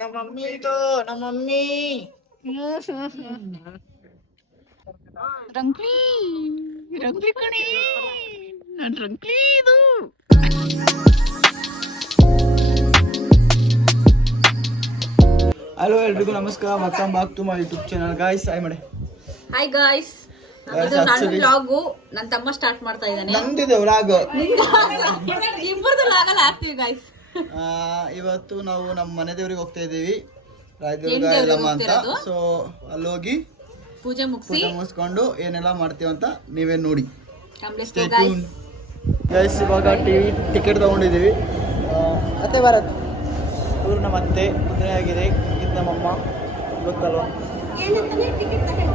ನಮ್ಮ ಮಮ್ಮಿದು ನಮ್ಮ ಮಮ್ಮಿ ರಂಗ್ಲಿ ರಂಗ್ಲಿ ಕಣಿ ನನ್ ರಂಗ್ಲಿ ಇದು. ಹಲೋ ಎಲ್ರಿಗೂ ನಮಸ್ಕಾರ, welcome back to my YouTube channel guys. Hi ಮಾಡಿ. ಹಾಯ್ ಗಾಯ್ಸ್, ನನ್ನ ವ್ಲಾಗು ನನ್ನ ತಮ್ಮ ಸ್ಟಾರ್ಟ್ ಮಾಡ್ತಾ ಇದ್ದಾನೆ. ನಂದಿದೆ ವ್ಲಾಗ್, ಇಬ್ಬರದು ವ್ಲಾಗ್ ಅಲ್ಲಿ ಹಾಕ್ತೀವಿ ಗಾಯ್ಸ್. ಇವತ್ತು ನಾವು ನಮ್ಮ ಮನೆ ದೇವರಿಗೆ ಹೋಗ್ತಾ ಇದ್ದೀವಿ, ರಾಯದುರ್ಗ ಎಲ್ಲಮ್ಮ ಅಂತ. ಸೊ ಅಲ್ಲಿ ಹೋಗಿ ಪೂಜೆ ಮುಗಿಸ್ಕೊಂಡು ಏನೆಲ್ಲ ಮಾಡ್ತೀವಿ ಅಂತ ನೀವೇ ನೋಡಿ. ಗಾಯ್ಸ್ ಗೈಸ್ ಇವಾಗ ಟಿಕೆಟ್ ತಗೊಂಡಿದ್ದೀವಿ. ಅತ್ತೆ ಭಾರತ್ ಇವರು ನಮ್ಮ ಅತ್ತೆ ಮದುವೆ ಆಗಿದೆ, ಇದು ನಮ್ಮಮ್ಮ ಗೊತ್ತಲ್ವ.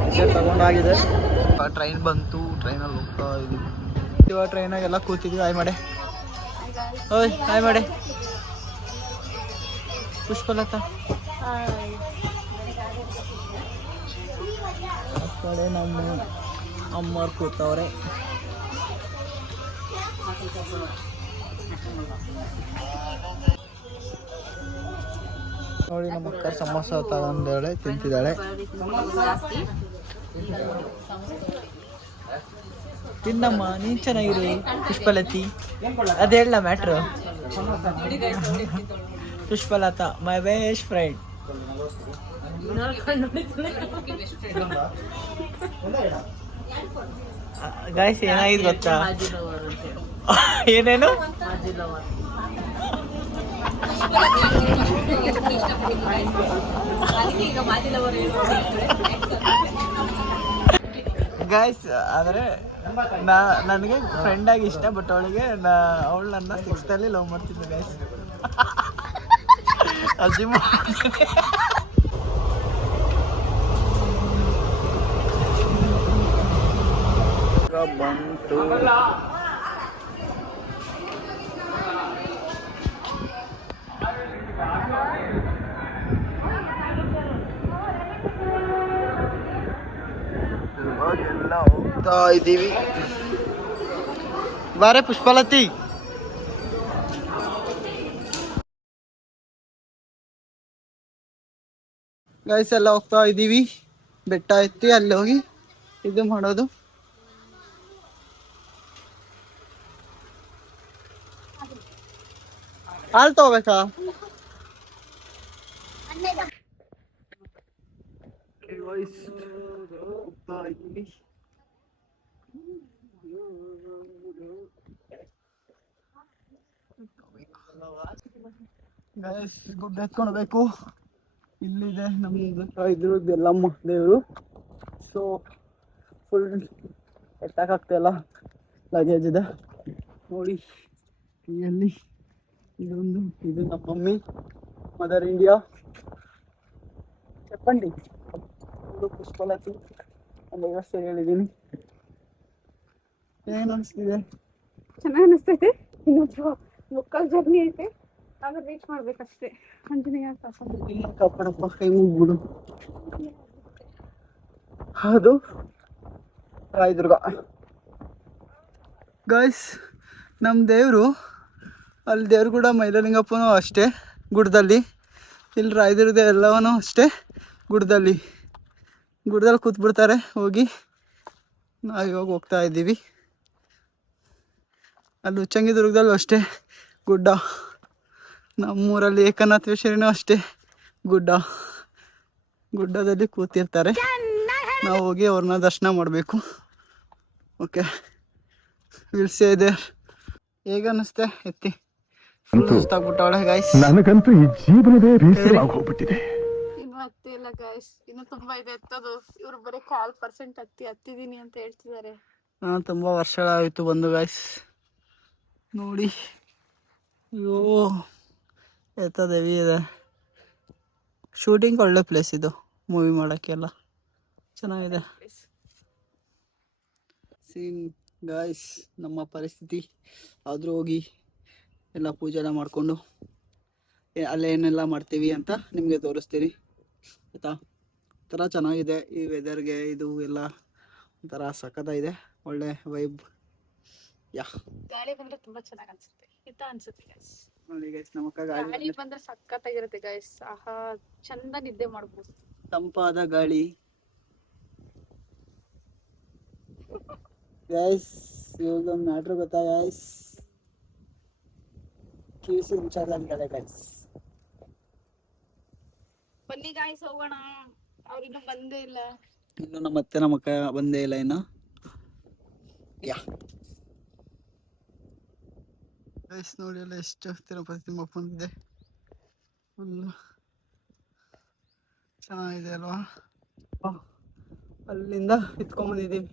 ಟಿಕೆಟ್ ತಗೊಂಡಾಗಿದೆ. ಟ್ರೈನ್ ಬಂತು, ಟ್ರೈನಲ್ಲಿ ಹೋಗ್ತಾ ಇದ್ದೀವಿ. ಇವಾಗ ಟ್ರೈನಾಗೆಲ್ಲ ಕೂತಿದ್ವಿ. ಹಾಯ್ ಮಾಡೆ, ಓಯ್ ಹಾಯ್ ಮಾಡೆ. ಪುಷ್ಪಲತಾ ಆ ಕಡೆ ನಮ್ಮ ಅಮ್ಮವ್ರು ಕೂತವ್ರೆ. ನೋಡಿ ನಮ್ಮ ಅಕ್ಕ ಸಮೋಸ ತಗೊಂಡಾಳೆ, ತಿಂತಿದ್ದಾಳೆ. ತಿನ್ನಮ್ಮ, ನೀನ್ ಚೆನ್ನಾಗಿರು ಪುಷ್ಪಲತಿ. ಅದ್ ಹೇಳ matter. Pushpalatha my best friend. Guys ಏನಾಗಿದೆ ಗೊತ್ತಾ? ಏನೇನು ಗಾಯ್ಸ್, ಆದರೆ ನನಗೆ ಫ್ರೆಂಡ್ ಆಗಿ ಇಷ್ಟ, ಬಟ್ ಅವಳಿಗೆ ಅವಳು ನನ್ನ 6th ಅಲ್ಲಿ ಲವ್ ಮಾಡ್ತಿದ್ದೆ ಗಾಯ್ಸ್. ಅಜಿಮ್ ಬಂತು. ಎಲ್ಲ ಹೋಗ್ತಾ ಇದ್ದೀವಿ. ಬಾರೆ ಪುಷ್ಪಲತಿ. ಗೈಸ್ ಎಲ್ಲ ಹೋಗ್ತಾ ಇದ್ದೀವಿ. ಬೆಟ್ಟ ಎತ್ತಿ ಅಲ್ಲಿ ಹೋಗಿ ಇದು ಮಾಡೋದು. ಹಾಲು ತಗೋಬೇಕಾ? ಗುಡ್ಡ ಎತ್ಕೊಳ್ಬೇಕು. ಇಲ್ಲಿದೆ ನಮ್ದು ರಾಯದುರ್ಗ ಎಲ್ಲಮ್ಮ ದೇವರು. ಸೊ ಫುಲ್ ಎತ್ತಕ್ಕಾಗ್ತಾಯಿಲ್ಲ, ಲಗೇಜ್ ಇದೆ ನೋಡಿ. ಇಲ್ಲಿ ಇದು ನಮ್ಮ ಮಮ್ಮಿ, ಮದರ್ ಇಂಡಿಯಾ, ಚಪ್ಪಂಡಿ, ಇದು ಪುಷ್ಪಲತಿ. ಒಂದು ವ್ಯವಸ್ಥೆ ಹೇಳಿದ್ದೀನಿ. ಏನು ಅನಿಸ್ತಿದೆ? ಚೆನ್ನಾಗಿ ಅನಿಸ್ತೈತೆ. ಇನ್ನೊಂದು ಮುಕ್ಕಾಲು ಜರ್ನಿ ಐತೆ, ಆದ್ರೆ ರೀಚ್ ಮಾಡ್ಬೇಕಷ್ಟೇ. ಆಂಜನೇಯ ಕಾಪಾಡಪ್ಪ, ಕೈ ಮುಗ್ಬಿಡು. ಅದು ರಾಯದುರ್ಗ ಗಾಯ್ಸ್. ನಮ್ಮ ದೇವರು ಅಲ್ಲಿ ದೇವ್ರು ಕೂಡ ಮೈಲಲಿಂಗಪ್ಪನೂ ಅಷ್ಟೇ ಗುಡ್ಡದಲ್ಲಿ. ಇಲ್ಲಿ ರಾಯದುರ್ಗ ಎಲ್ಲವೂ ಅಷ್ಟೇ ಗುಡ್ಡದಲ್ಲಿ ಕೂತ್ಬಿಡ್ತಾರೆ ಹೋಗಿ. ನಾವು ಇವಾಗ ಹೋಗ್ತಾ ಇದ್ದೀವಿ. ಅಲ್ಲಿ ಉಚ್ಚಂಗಿದುರ್ಗದಲ್ಲೂ ಅಷ್ಟೇ ಗುಡ್ಡ. ನಮ್ಮೂರಲ್ಲಿ ಏಕನಾಥೇಶ್ವರಿನೂ ಅಷ್ಟೇ ಗುಡ್ಡದಲ್ಲಿ ಕೂತಿರ್ತಾರೆ. ನಾವು ಹೋಗಿ ಅವ್ರನ್ನ ದರ್ಶನ ಮಾಡಬೇಕು. Okay, will say there. ಹೇಗೆ ಅನ್ನಿಸ್ತೆ ಎತ್ತಿ? ಸುಸ್ತಾಗ್ಬಿಟ್ಟವಳೆ ಗಾಯ್ಸ್. ನನಗಂತೂ ಈ ಜೀವನವೇ ಬೇಸರವಾಗೋಗ್ಬಿಟ್ಟಿದೆ. ಇನ್ನು ಹತ್ತಿ ಇಲ್ಲ ಗಾಯ್ಸ್, ಇನ್ನು ತುಂಬಾ ಇದೆ ಎತ್ತದು. ಇವ್ರು ಬರೀ 1/4% ಹತ್ತಿದೀನಿ ಅಂತ ಹೇಳ್ತಿದ್ದಾರೆ. ತುಂಬ ವರ್ಷಗಳಾಯಿತು ಬಂದು ಗಾಯ್ಸ್. ನೋಡಿ, ಅಯ್ಯೋ ಎತ್ತದೇವಿ ಇದೆ. ಶೂಟಿಂಗ್ ಒಳ್ಳೆ ಪ್ಲೇಸ್ ಇದು, ಮೂವಿ ಮಾಡೋಕ್ಕೆಲ್ಲ ಚೆನ್ನಾಗಿದೆ. ಸೀನ್ ಗಾಯ್ಸ್, ನಮ್ಮ ಪರಿಸ್ಥಿತಿ. ಆದರೂ ಹೋಗಿ ಎಲ್ಲ ಪೂಜೆ ಎಲ್ಲ ಮಾಡಿಕೊಂಡು ಅಲ್ಲೇ ಏನೆಲ್ಲ ಮಾಡ್ತೀವಿ ಅಂತ ನಿಮಗೆ ತೋರಿಸ್ತೀನಿ ಆಯಿತಾ. ಥರ ಚೆನ್ನಾಗಿದೆ ಈ ವೆದರ್ಗೆ. ಇದು ಎಲ್ಲ ಒಂಥರ ಸಖತ್ತಾಗಿದೆ, ಒಳ್ಳೆ ವೈಬ್. ಯಾ ಗಾಳಿ ಬಂದ್ರೆ ತುಂಬಾ ಚೆನ್ನಾಗಿ ಅನ್ಸುತ್ತೆ, ಹಿತ ಅನ್ಸುತ್ತೆ ಗೈಸ್. ನೋಡಿ ಗೈಸ್, ನಮ್ಮ ಅಕ್ಕ ಗಾಳಿ ಗಾಳಿ ಬಂದ್ರೆ ಸಖತ್ತಾಗಿರುತ್ತೆ ಗೈಸ್. ಆಹಾ, ಚಂದ ನಿದ್ದೆ ಮಾಡ್ಬೋದು. ತಂಪಾದ ಗಾಳಿ. ಗೈಸ್ ಇವಾಗೊಂದು ಮ್ಯಾಟ್ರ್ ಗೊತ್ತಾ ಗೈಸ್, ಕಿವಿಸಿ ಹುಷಾರಿಲ್ಲ ಗೈಸ್. ಬನ್ನಿ ಗಾಯ್ಸ್ ಹೋಗೋಣ, ಅವ್ರಿನ್ನೂ ಬಂದೇ ಇಲ್ಲ. ಇನ್ನು ನಮ್ಮ ಅಕ್ಕ ಬಂದೇ ಇಲ್ಲ ಇನ್ನು. ಯಾ ಗೈಸ್ ನೋಡಿ ಎಲ್ಲ ಎಷ್ಟು ತಿರುಪತಿ ತಿಮ್ಮಪ್ಪ ಬಂದಿದೆ, ಫುಲ್ಲು ಚೆನ್ನಾಗಿದೆ ಅಲ್ವಾ. ಅಲ್ಲಿಂದ ಇತ್ಕೊಂಡ್ಬಂದಿದ್ದೀವಿ.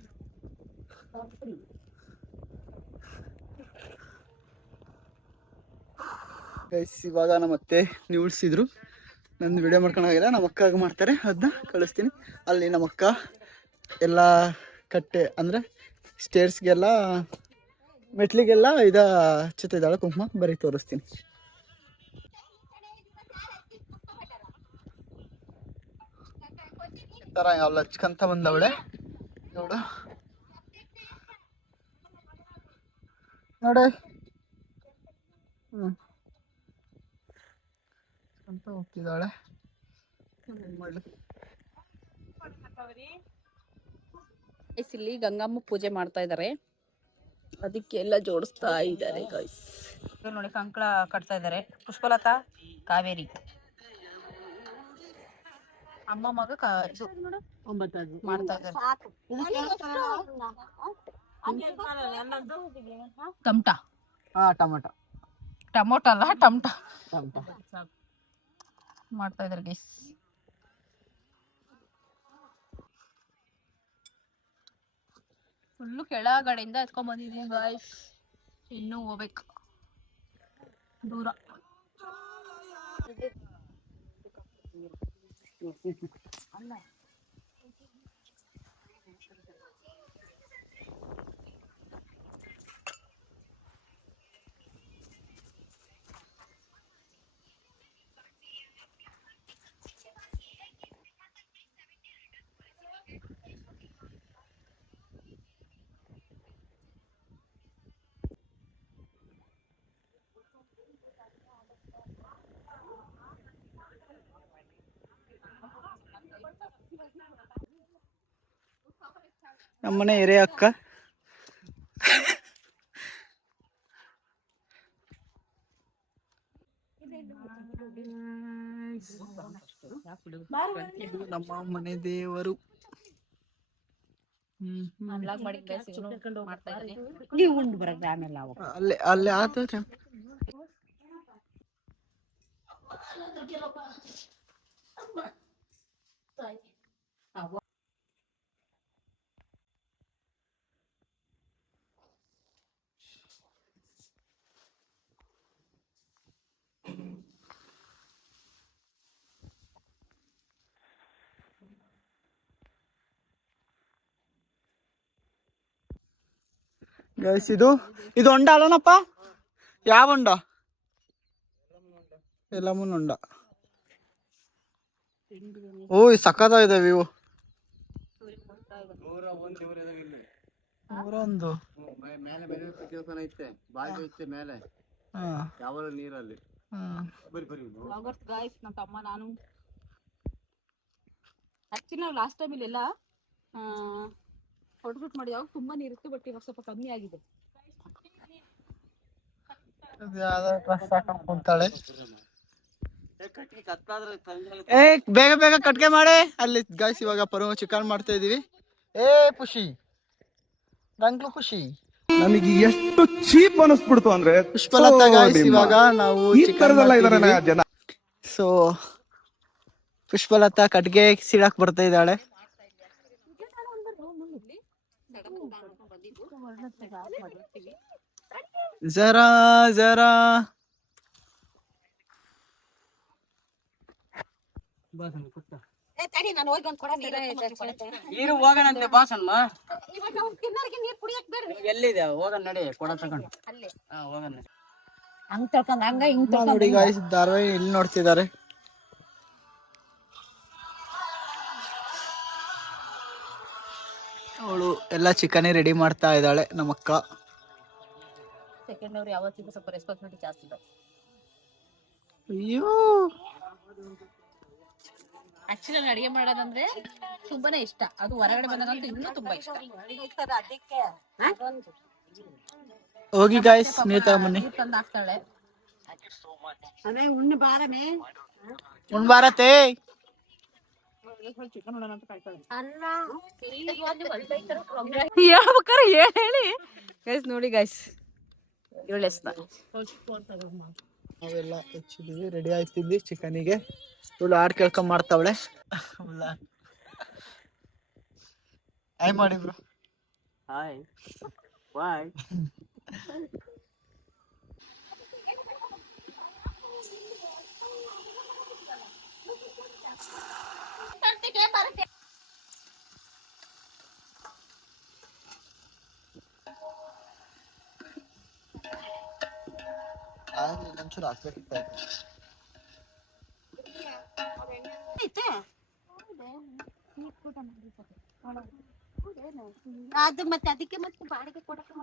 ಗೈಸ್ ಇವಾಗ ನಮ್ಮ ಅತ್ತೆ ನಿಲ್ಸಿದ್ರು, ನಂದು ವಿಡಿಯೋ ಮಾಡ್ಕೊಳಾಗಿಲ್ಲ, ನಮ್ಮ ಅಕ್ಕ ಮಾಡ್ತಾರೆ, ಅದನ್ನ ಕಳಿಸ್ತೀನಿ. ಅಲ್ಲಿ ನಮ್ಮ ಅಕ್ಕ ಎಲ್ಲ ಕಟ್ಟೆ ಅಂದರೆ ಸ್ಟೇರ್ಸ್ಗೆಲ್ಲ ಮೆಟ್ಲಿಗೆಲ್ಲ ಹಚ್ಚುತ್ತಿದ್ದಾಳೆ ಕುಂಕುಮ, ಬರೀ ತೋರಿಸ್ತೀನಿ. ಈ ಥರ ಅಲ್ಲಿ ಹಚ್ಕೊಂತ ಬಂದವಳೆ ನೋಡು, ನೋಡಿ ಅಂತ ಹೋಗ್ತಿದ್ದಾಳೆ. ಇಲ್ಲಿ ಗಂಗಮ್ಮ ಪೂಜೆ ಮಾಡ್ತಾ ಇದ್ದಾರೆ, ಅದಕ್ಕೆ ಎಲ್ಲ ಜೋಡಿಸ್ತಾ ಇದ್ದಾರೆ ಗೈಸ್. ನೋಡಿ ಕಂಕಳ ಕಟ್ತಾ ಇದ್ದಾರೆ. ಪುಷ್ಪಲತಾ, ಕಾವೇರಿ ಅಮ್ಮ ಮಗ ಮಾಡ್ತಾ ಇದ್ದಾರೆ. ಟಮಟ ಟೊಮೊಟೊ ಟಮೋಟ ಅಲ್ಲ, ಟಮಟ ಮಾಡ್ತಾ ಇದ್ದಾರೆ ಗೈಸ್. ಫುಲ್ಲು ಕೆಳಗಡೆಯಿಂದ ಎತ್ಕೊಂಡ್ ಬಂದಿದೀನಿ ಗೈಸ್, ಇನ್ನೂ ಹೋಗ್ಬೇಕು ದೂರ. ನಮ್ಮನೆ ಹಿರೇ ಅಕ್ಕ ನಮ್ಮ ಮನೆ ದೇವರು. ಅಲ್ಲೇ ಅಲ್ಲೇ ಆತ ಗೈಸ್ ಇದು ಹೊಂಡ ಅಲ್ಲನಪ್ಪ, ಯಾವ ಹೊಂಡ? ಎಲ್ಲಮ್ಮನ ಹೊಂಡ. ಓಯ್ ಸಕ್ಕತ್ತಾಗಿದೆ ವ್ಯೂ. ನೂರೊಂದು ನೀರಲ್ಲಿ ನಮ್ಮ ತಮ್ಮ ನಾನು ಆಕ್ಚುಲಿ ನಾವು ಲಾಸ್ಟ್ ಟೈಮ್ ಇಲ್ಲೆಲ್ಲ ಫೋಟೋ ಶೂಟ್ ಮಾಡಿ, ಯಾವಾಗ ತುಂಬಾ ನೀರಿತ್ತು, ಬಟ್ ಇವಾಗ ಸ್ವಲ್ಪ ಕಮ್ಮಿ ಆಗಿದೆ. ಕುಂತಾಳೆ. ಏ ಬೇಗ ಬೇಗ ಕಟ್ಗೆ ಮಾಡಿ ಅಲ್ಲಿ ಗೈಸ್. ಇವಾಗ ಪರು ಚಿಕನ್ ಮಾಡ್ತಾ ಇದೀವಿ. ಏ ಖುಷಿ ನಂಗ್ಲು ಖುಷಿ, ನಮಗೆ ಎಷ್ಟು ಚೀಪ್ ಅನಿಸ್ಬಿಡ್ತು ಅಂದ್ರೆ ಪುಷ್ಪಲತಾ ಗೈಸ್. ಇವಾಗ ನಾವು ಚಿಕನ್ ಸೊ ಪುಷ್ಪಲತಾ ಕಟ್ಗೆ ಸಿಡಾಕ್ ಬರ್ತಾ ಇದ್ದಾಳೆ. ಜರಾ ಜರಾ ನೀರು ಹೋಗೋಣಂತೆ ಬಾಸನ್ಮ, ಎಲ್ಲಿದೆ ಹೋಗೋಣ ನಡಿ, ಕೊಡ ತಗೊಂಡು ಹೋಗೋಣ. ಹಂಗ್ ತಳ್ಕೊಂಡ್ ಹಂಗ ಹಿಂಗ್ ನೋಡಿ ಗಾಯ್ಸ್, ಧಾರಾವಾಹಿ ಇಲ್ಲಿ ನೋಡ್ತಿದ್ದಾರೆ. ಅವಳು ಎಲ್ಲ ಚಿಕನೇ ರೆಡಿ ಮಾಡ್ತಾ ಇದ್ದಾಳೆ ನಮ್ಮಕ್ಕ. ಸೆಕೆಂಡ್ ಅವ್ರು ಯಾವತ್ತಿಗೂ ಸ್ವಲ್ಪ ರೆಸ್ಪಾನ್ಸಿಬಿಲಿಟಿ ಜಾಸ್ತಿ ಇದೆ. ಅಯ್ಯೋ ಆಕ್ಚುಲಿ ಅಡಿಗೆ ಮಾಡೋದಂದ್ರೆ ತುಂಬಾನೇ ಇಷ್ಟ. ಅದು ಹೊರಗಡೆ ಬಂದಾಗಂತೂ ಇನ್ನೂ ತುಂಬಾ ಇಷ್ಟ. ಹೋಗಿ ಗಾಯ್ಸ್ ನೀರ್ ತಗೊಂಬನ್ನಿ. ತಂದು ಹಾಕ್ತಾಳೆ. ಉಣ್ಬಾರತೆ ಹೇಳ್ಬೇಕಾರೆ ಹೇಳಿ ಗೈಸ್. ನೋಡಿ ಗೈಸ್ ನಾವೆಲ್ಲ ಹೆಚ್ಚಿದ್ವಿ, ರೆಡಿ ಆಯ್ತಿದ್ವಿ ಚಿಕನಿಗೆ. ಇವಳು ಹಾಡು ಕೇಳ್ಕೊಂಡ್ ಮಾಡ್ತಾವಳೆ. ಹಾಯ್ ಮಾಡಿಬ್ರು. Hi bye. ಒಂಚೂರು ಹಾಕ್ಬೇಕಿತ್ತ. ಅದು ಮತ್ತೆ ಅದಕ್ಕೆ ಮತ್ತೆ ಬಾಡಿಗೆ ಕೊಡಕ್ಕೆ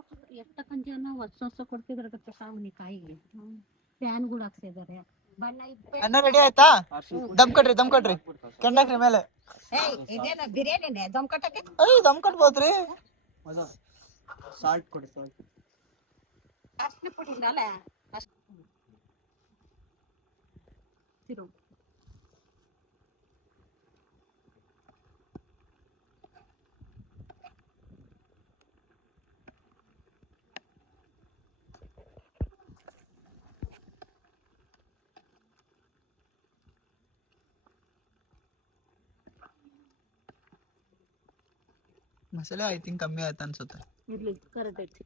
ಎಷ್ಟು ಜನ ವರ್ಷ ಕೊಡ್ತಿದ್ರ ಸಾವನಿ ಕಾಯಿಗೆ ಫ್ಯಾನ್ಗಳು ಹಾಕ್ಸಿದ್ದಾರೆ. ಅನ್ನ ರೆಡಿ ಆಯ್ತಾ? ದಮ್ ಕಟ್ರಿ ಕಣ್ಣಾಕ್ರಿ ಮೇಲೆ. ಬಿರಿಯಾನಿ ದಮ್ ಕಟ್ಟಕ್ಕೆ ದಮ್ ಕಟ್ಬೋದ್ರಿ. ಸಾಲ್ಟ್ ಕೊಡಿ. ಅಷ್ಟು ಪುಡಿನಲ್ಲ ಮಸಾಲೆ ಐ ಥಿಂಕ್ ಕಮ್ಮಿ ಆಯ್ತು ಅನ್ಸುತ್ತೆ. ಇರ್ಲಿ ಕರೆಕ್ಟ್ ಐತಿ.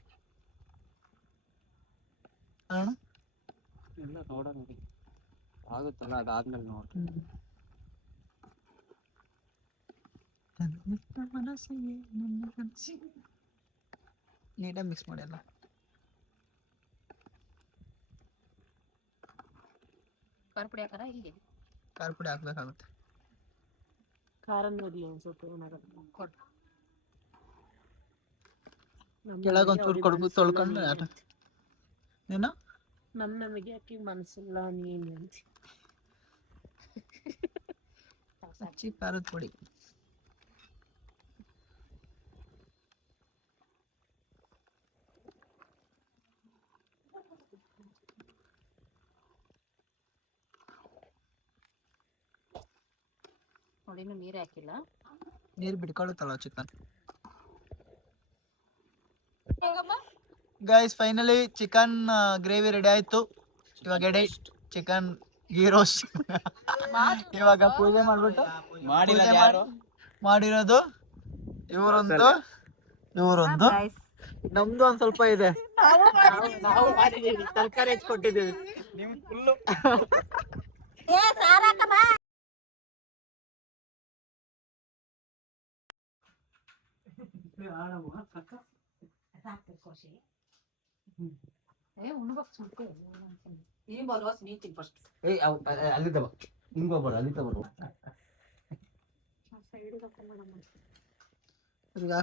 ಇಲ್ಲ ನೋಡೋಣ ಆಗುತ್ತಲ್ಲ, ಅದಾದ್ಮೇಲೆ ನೋಡಿ. ನೀಟಾಗಿ ಮಿಕ್ಸ್ ಮಾಡಿ ಅಲ್ಲ. ಖಾರ ಪುಡಿ ಹಾಕಾರ ಹೀಗೆ ಖಾರ ಪುಡಿ ಹಾಕ್ಬೇಕಾಗುತ್ತೆ. ಖಾರ ನೋಡ್ಲಿ ಅನ್ಸುತ್ತೆ ಏನಾಗುತ್ತೆ. ಕೆಳಗೆ ಒಂಚೂರು ಕೊಡ್ಬು ತೊಳ್ಕೊಂಡು ಆಟ ನೀನು ನಮಗೆ ಯಾಕೆ ಮನಸ್ಸಿಲ್ಲ ನೀನು ಅಂತ. ಹಚ್ಚಿ ಖಾರದ ಪುಡಿ. ನೋಡಿ ನೀರು ಹಾಕಿಲ್ಲ. ನೀರು ಬಿಡ್ಕೊಳ್ಳುತ್ತಲ್ಲ chicken. Guys finally chicken gravy ready ಆಯ್ತು. ಇವಾಗ ಎಡೆ ಚಿಕನ್ ಗೀ ರೋಸ್ಟ್. ಇವಾಗ ಪೂಜೆ ಮಾಡ್ಬಿಟ್ಟು ಮಾಡಿರೋದು ಇವರೊಂದು ನಮ್ದು ಒಂದ್ ಸ್ವಲ್ಪ ಇದೆ. ತರಕಾರಿ ಹೆಚ್ಚಿಕೊಟ್ಟಿದ್ದೀವಿ. ನಿಮ್ ಫುಲ್ಲು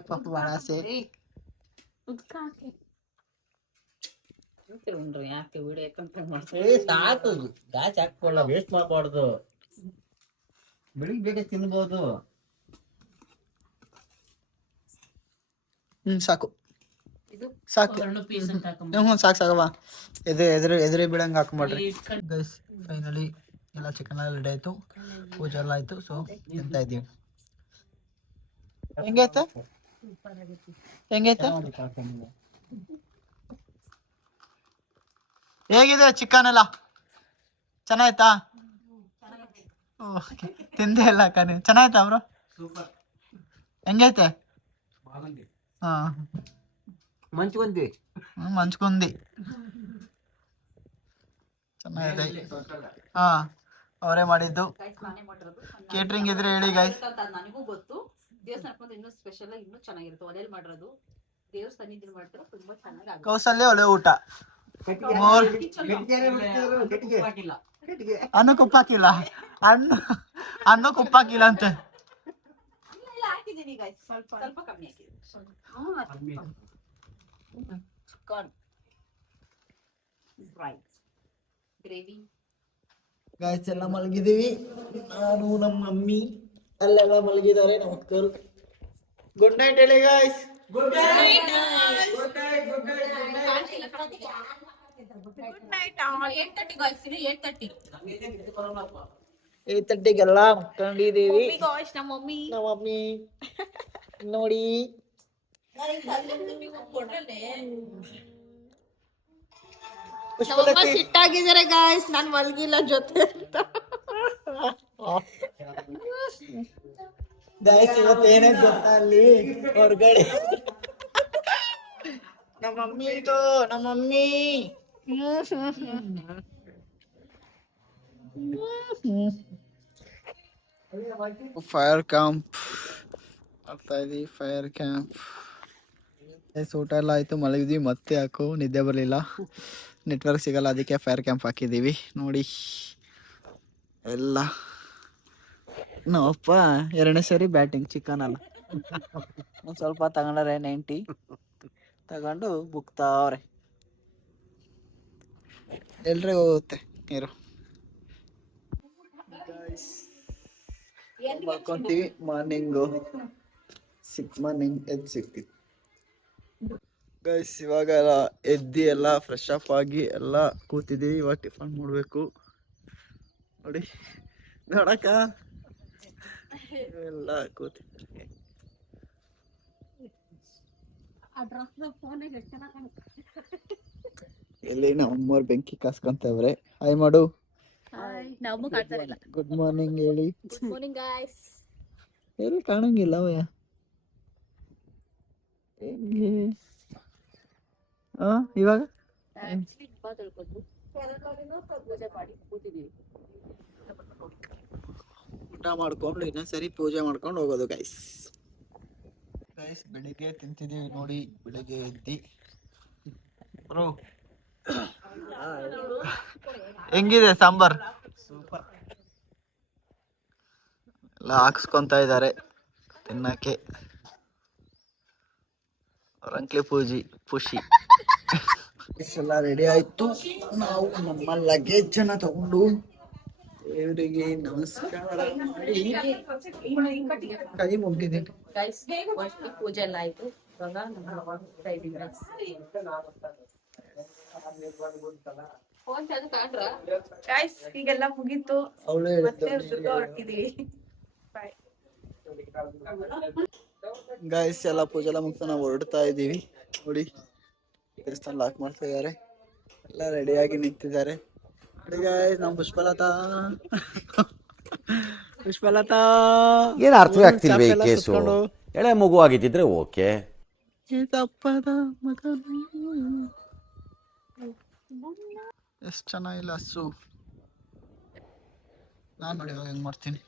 ಪಾಪ ಬಹಳ ಆಸೆ. ಯಾಕೆ ಸಾಕು ಗಾಚ್ ಹಾಕೊಳ್ಳ, ವೇಸ್ಟ್ ಮಾಡಬಾರ್ದು. ಬೆಳಿಗ್ಗೆ ಬೇಗ ತಿನ್ಬೋದು. ಸಾಕು ಸಾಕು ಸಾಕವ. ಎದುರೇ ಬಿಡಂಗ ಹಾಕೊಂಡ್ರಿ ಗೈಸ್. ಫೈನಲಿ ಎಲ್ಲ ಚಿಕನ್ ಎಲ್ಲ ರೆಡಿ ಆಯ್ತು, ಪೂಜೆ ಎಲ್ಲ ಆಯ್ತು. ಸೊ ತಿಂತ ಇದೀವಿ. ಹೆಂಗೈತೆ ಹೇಗಿದೆ ಚಿಕನ್ ಎಲ್ಲ? ಚೆನ್ನಾಯ್ತಾ? ತಿಂದೆ ಇಲ್ಲ ಕಣೆ. ಚೆನ್ನಾಯ್ತಾ ಅವರು? ಹೆಂಗೈತೆ? ಹಾ ಮಂಚ್ಕೊಂಡಿ ಚೆನ್ನಾಗಿದೆ. ಹಾ ಅವರೇ ಮಾಡಿದ್ದು. ಕೇಟ್ರಿಂಗ್ ಇದ್ರೆ ಹೇಳಿ ಗೈಸ್. ನನಗೂ ಗೊತ್ತು. ದೇವಸ್ಥಾನಕ್ಕೆ ಇನ್ನೂ ಸ್ಪೆಷಲ್ ಇನ್ನೂ ಚೆನ್ನಾಗಿರುತ್ತೆ. ಒಲೆಯಲ್ಲಿ ಮಾಡಿರೋದು ದೇವ್ರ ಸನ್ನಿಧಿ ಮಾಡ್ತಾರೆ, ತುಂಬಾ ಚೆನ್ನಾಗಿ. ಕೌಸಲ್ಯ ಒಳ್ಳೆ ಊಟ. ಅನ್ನಕ್ಕೆ ಉಪ್ಪಾಕಿಲ್ಲ. ಅನ್ನಕ್ಕೆ ಉಪ್ಪಾಕಿಲ್ಲ ಅಂತೆ. ಹಾಕಿದ್ದೀನಿ ಗೈಸ್, ಸ್ವಲ್ಪ ಕಮ್ಮಿ ಹಾಕಿದ್ದೀನಿ. Chicken fry gravy. ಗಾಯ್ಸ್ ಎಲ್ಲ ಮಲಗಿದ್ದೀವಿ. ನಾನು ನಮ್ಮ ಮಮ್ಮಿ ಅಲ್ಲೆಲ್ಲ ಮಲಗಿದ್ದಾರೆ. ನಮ್ಮ ಅಕ್ಕರು ಗುಡ್ ನೈಟ್ ಹೇಳಿ ಗಾಯ್ಸ್. Good night. 8:30 ಗೈಸ್, 8:30. 8:30ಗೆಲ್ಲ ಮಕ್ಕಂಡಿದ್ದೀವಿ. ನಮ್ಮ ಮಮ್ಮಿ ನಮ್ಮ ಮಮ್ಮಿ ನೋಡಿ ಪುಷ್ಪಲತೆ ಸಿಟ್ಟಾಗಿದ್ದಾರೆ ಗಾಯ್ಸ್, ನಾನು ಮಲಗಿಲ್ಲ ಜೊತೆ ಅಂತ. ಗಾಯ್ಸ್ ಇವತ್ತೇನೇ ಗೊತ್ತಾ ಅಲ್ಲಿ ಹೊರಗಡೆ ನಮ್ಮ ಮಮ್ಮಿ ಇದು ನಮ್ಮ ಮಮ್ಮಿ ಫೈರ್ ಕ್ಯಾಂಪ್ ಆಗ್ತಾ ಇದೀವಿ. ಫೈರ್ ಕ್ಯಾಂಪ್ ಊಟ ಎಲ್ಲ ಆಯ್ತು, ಮಲಗಿದ್ವಿ. ಮತ್ತೆ ಯಾಕೋ ನಿದ್ದೆ ಬರಲಿಲ್ಲ, ನೆಟ್ವರ್ಕ್ ಸಿಗಲ್ಲ, ಅದಕ್ಕೆ ಫೈರ್ ಕ್ಯಾಂಪ್ ಹಾಕಿದ್ದೀವಿ. ನೋಡಿ ಎಲ್ಲ ನಾವಪ್ಪ 2ನೇ ಸರಿ ಬ್ಯಾಟಿಂಗ್, ಚಿಕನ್ ಅಲ್ಲ. ಒಂದು ಸ್ವಲ್ಪ ತಗೊಂಡ್ರೆ 90 ತಗೊಂಡು ಬುಕ್ತಾವ್ರೆ. ಎಲ್ರಿಗೂ ಹೋಗುತ್ತೆ ನೀರು. ಮಾಡ್ಕೊಂತೀವಿ. ಮಾರ್ನಿಂಗು ಎದ್ದು ಸಿಗ್ತೀವಿ ಗೈಸ್. ಇವಾಗ ಎದ್ದು ಎಲ್ಲ ಫ್ರೆಶ್ ಅಪ್ ಆಗಿ ಎಲ್ಲ ಕೂತಿದ್ದೀವಿ. ಇವಾಗ ಟಿಫನ್ ಮಾಡಬೇಕು. ನೋಡಿ ನೋಡಕ್ಕ ಎಲ್ಲ ಕೂತಿದ್ದೀವಿ. ಎಲ್ಲಿ ನಮ್ಮ ಅಮ್ಮವ್ರು ಬೆಂಕಿ ಕಾಸ್ಕೊಂತವ್ರೆ. ಹಾಯ್ ಮಾಡು. ನಾವು ಕಾಣ್ತಾ ಇಲ್ಲ. ಗುಡ್ ಮಾರ್ನಿಂಗ್ ಹೇಳಿ. Good morning guys. ಎಲ್ಲಿ ಕಾಣಂಗಿಲ್ಲ ಅವಯ್ಯ. ಹೆಂಗೆ ಇವಾಗ ಊಟ ಮಾಡ್ಕೊಂಡು ಇನ್ನೊಂದ್ಸರಿ ಪೂಜೆ ಮಾಡ್ಕೊಂಡು ಹೋಗೋದು ಗೈಸ್. ಬೆಳಿಗ್ಗೆ ತಿಂತಿದ್ದೀವಿ ನೋಡಿ. ಬೆಳಿಗ್ಗೆ ಎದ್ದಿ ಹೆಂಗಿದೆ ಸಾಂಬಾರ್? ಸೂಪರ್. ಎಲ್ಲ ಹಾಕ್ಸ್ಕೊಂತ ಇದ್ದಾರೆ ತಿನ್ನಕ್ಕೆ. ರಂಕ್ಲಿ ಪುಷಿ ಎಲ್ಲ ರೆಡಿ ಆಯ್ತು. ನಾವು ನಮ್ಮ ಲಗೇಜ್ ಅನ್ನ ತಗೊಂಡು ದೇವರಿಗೆ ನಮಸ್ಕಾರ ಮಾಡಿ ಕೈ ಮುಗಿದಿದ್ದೀನಿ. ಗೈಸ್ ಪೂಜೆ ಎಲ್ಲ ಆಯ್ತು. ಇವಾಗ ನಾವು ಹೋಗ್ತಾ ಇದೀವಿ ಗೈಸ್. ಗೈಸ್ ಈಗೆಲ್ಲ ಮುಗೀತು. ಅವಳು ಮತ್ತೆ ದುರ್ಗ ಹೊರಟಿದೀವಿ. ಗಾಯ್ಸ್ ಎಲ್ಲ ಪೂಜೆ ಎಲ್ಲ ಮುಗಿಸ್ತಾ ನಾವು ಹೊರಡ್ತಾ ಇದ್ದೀವಿ. ನೋಡಿ ದೇವಸ್ಥಾನ ಲಾಕ್ ಮಾಡ್ತಾ ಇದ್ದಾರೆ. ಎಲ್ಲ ರೆಡಿಯಾಗಿ ನಿಂತಿದ್ದಾರೆ. ಗಾಯ್ಸ್ ನಮ್ಮ ಪುಷ್ಪಲತಾ ಏನು ಅರ್ಥವೇ ಆಗ್ತಿಲ್ವೇ ಈ ಕೇಸು? ಎಳೆ ಮಗು ಆಗಿದ್ದಿದ್ರೆ ಓಕೆ. ತಪ್ಪದ ಮಗನು ಎಷ್ಟು ಚೆನ್ನಾಗಿಲ್ಲ ಹಸು. ನಾನು ನೋಡಿ ಇವಾಗ ಹೆಂಗ್ ಮಾಡ್ತೀನಿ.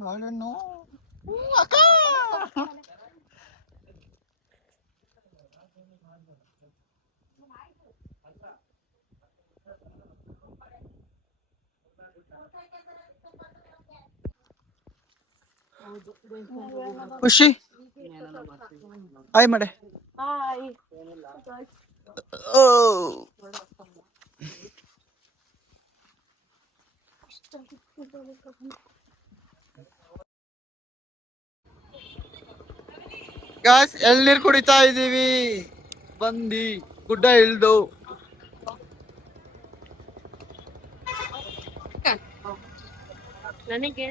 ಬಾಳೆಹಣ್ಣು ಅಕ್ಕ. ಖುಷಿ ಹಾಯ್ ಮಾಡೆ. ಓ ಗಾಯ್ಸ್ ಎಳ್ನೀರು ಕುಡಿತಾ ಇದ್ದೀವಿ. ಬಂದು ಗುಡ್ಡ ಇಳ್ದು ನನಗೆ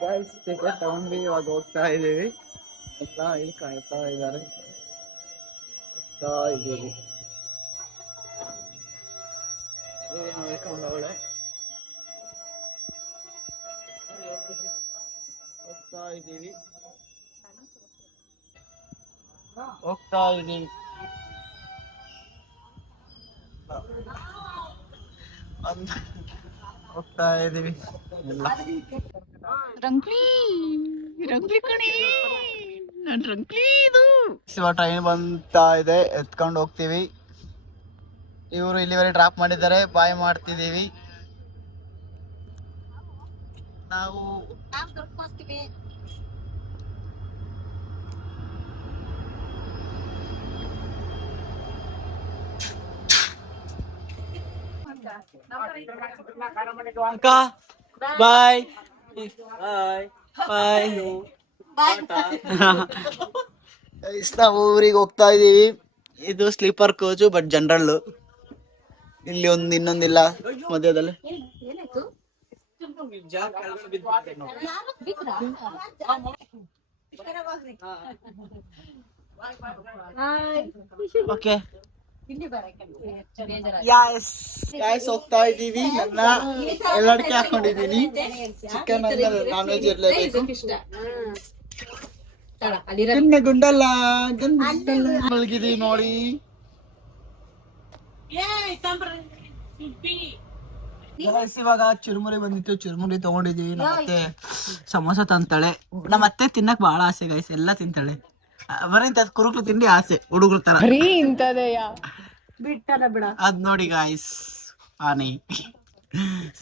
ಗಾಯ್ಸ್ ಟಿಕೆಟ್ ತಗೊಂಡ್ವಿ. ಇವಾಗ ಹೋಗ್ತಾ ಇದ್ದೀವಿ. ಎಲ್ಲ ಇಲ್ಲಿ ಕಾಯ್ತಾ ಇದ್ದಾರೆ. ಹೋಗ್ತಾ ಇದ್ದೀವಿ. ಅವಳೆ ಹೋಗ್ತಾ ಇದ್ದೀವಿ. ಹೋಗ್ತಾ ಇದ್ದೀವಿ. ಹೋಗ್ತಾ ಇದೀವಿ ಇವಾಗ ಟ್ರೈನ್ ಬಂತಾ ಇದೆ, ಎತ್ಕೊಂಡು ಹೋಗ್ತೀವಿ. ಇವರು ಇಲ್ಲಿವರೆಗೆ ಡ್ರಾಪ್ ಮಾಡಿದ್ದಾರೆ, ಬಾಯ್ ಮಾಡ್ತಿದೀವಿ ನಾವು. ಅಕ್ಕ ಬಾಯ್ ಬಾಯ್ ನಾವು ಊರಿಗೆ ಹೋಗ್ತಾ ಇದೀವಿ. ಇದು ಸ್ಲೀಪರ್ ಕೋಚು, ಬಟ್ ಜನರಲ್. ಇಲ್ಲಿ ಒಂದು ಇನ್ನೊಂದಿಲ್ಲ ಮಧ್ಯದಲ್ಲಿ. ಓಕೆ ಹೋಗ್ತಾ ಇದೀವಿ. ನನ್ನ ಎಲ್ಲಡಿಕೆ ಹಾಕೊಂಡಿದೀನಿ. ಚಿಕನ್ ಅಂದ್ರೆ ನಾನ್ ವೆಜ್ ಇರ್ಲೇಬೇಕು. ಗುಂಡಲ್ಲ ಮಲಗಿದೀವಿ ನೋಡಿ. ಇವಾಗ ಚುರುಮುರಿ ಬಂದಿತ್ತು, ಚುರುಮುರಿ ತಗೊಂಡಿದೀವಿ. ನಮ್ಮತ್ತೆ ಸಮೋಸ ತಂತಾಳೆ. ನಮ್ಮತ್ತೆ ತಿನ್ನಕ್ ಬಹಳ ಆಸೆ ಗೈಸ್, ಎಲ್ಲ ತಿಂತಾಳೆ. ಬರೀ ಕುರುಕ್ಲು ತಿಂಡಿ ಆಸೆ ಹುಡುಗ್ರ ತರ. ಅದ್ ನೋಡಿ ಗಾಯ್ಸ್, ಆನೆ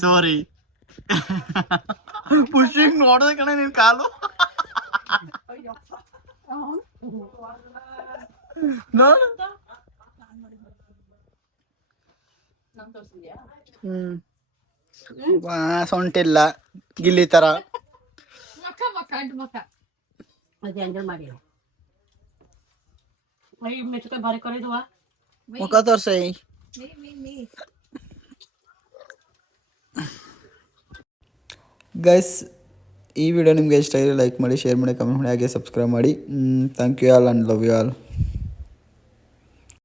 ಸಾರಿ ಪುಷಿಂಗ್ ನೋಡ್ದೆ ಕಣೆ ನಿನ್ ಕಾಲು. ಸೊಂಟಿಲ್ಲ, ಗಿಲ್ಲಿ ತರ ಮುಖ ತೋರ್ಸೈ. ಗೈಸ್, ಈ ವಿಡಿಯೋ ನಿಮಗೆ ಇಷ್ಟ ಆಗಿದೆ ಲೈಕ್ ಮಾಡಿ, ಶೇರ್ ಮಾಡಿ, ಕಮೆಂಟ್ ಮಾಡಿ, ಹಾಗೆ ಸಬ್ಸ್ಕ್ರೈಬ್ ಮಾಡಿ. Thank you all and love you all.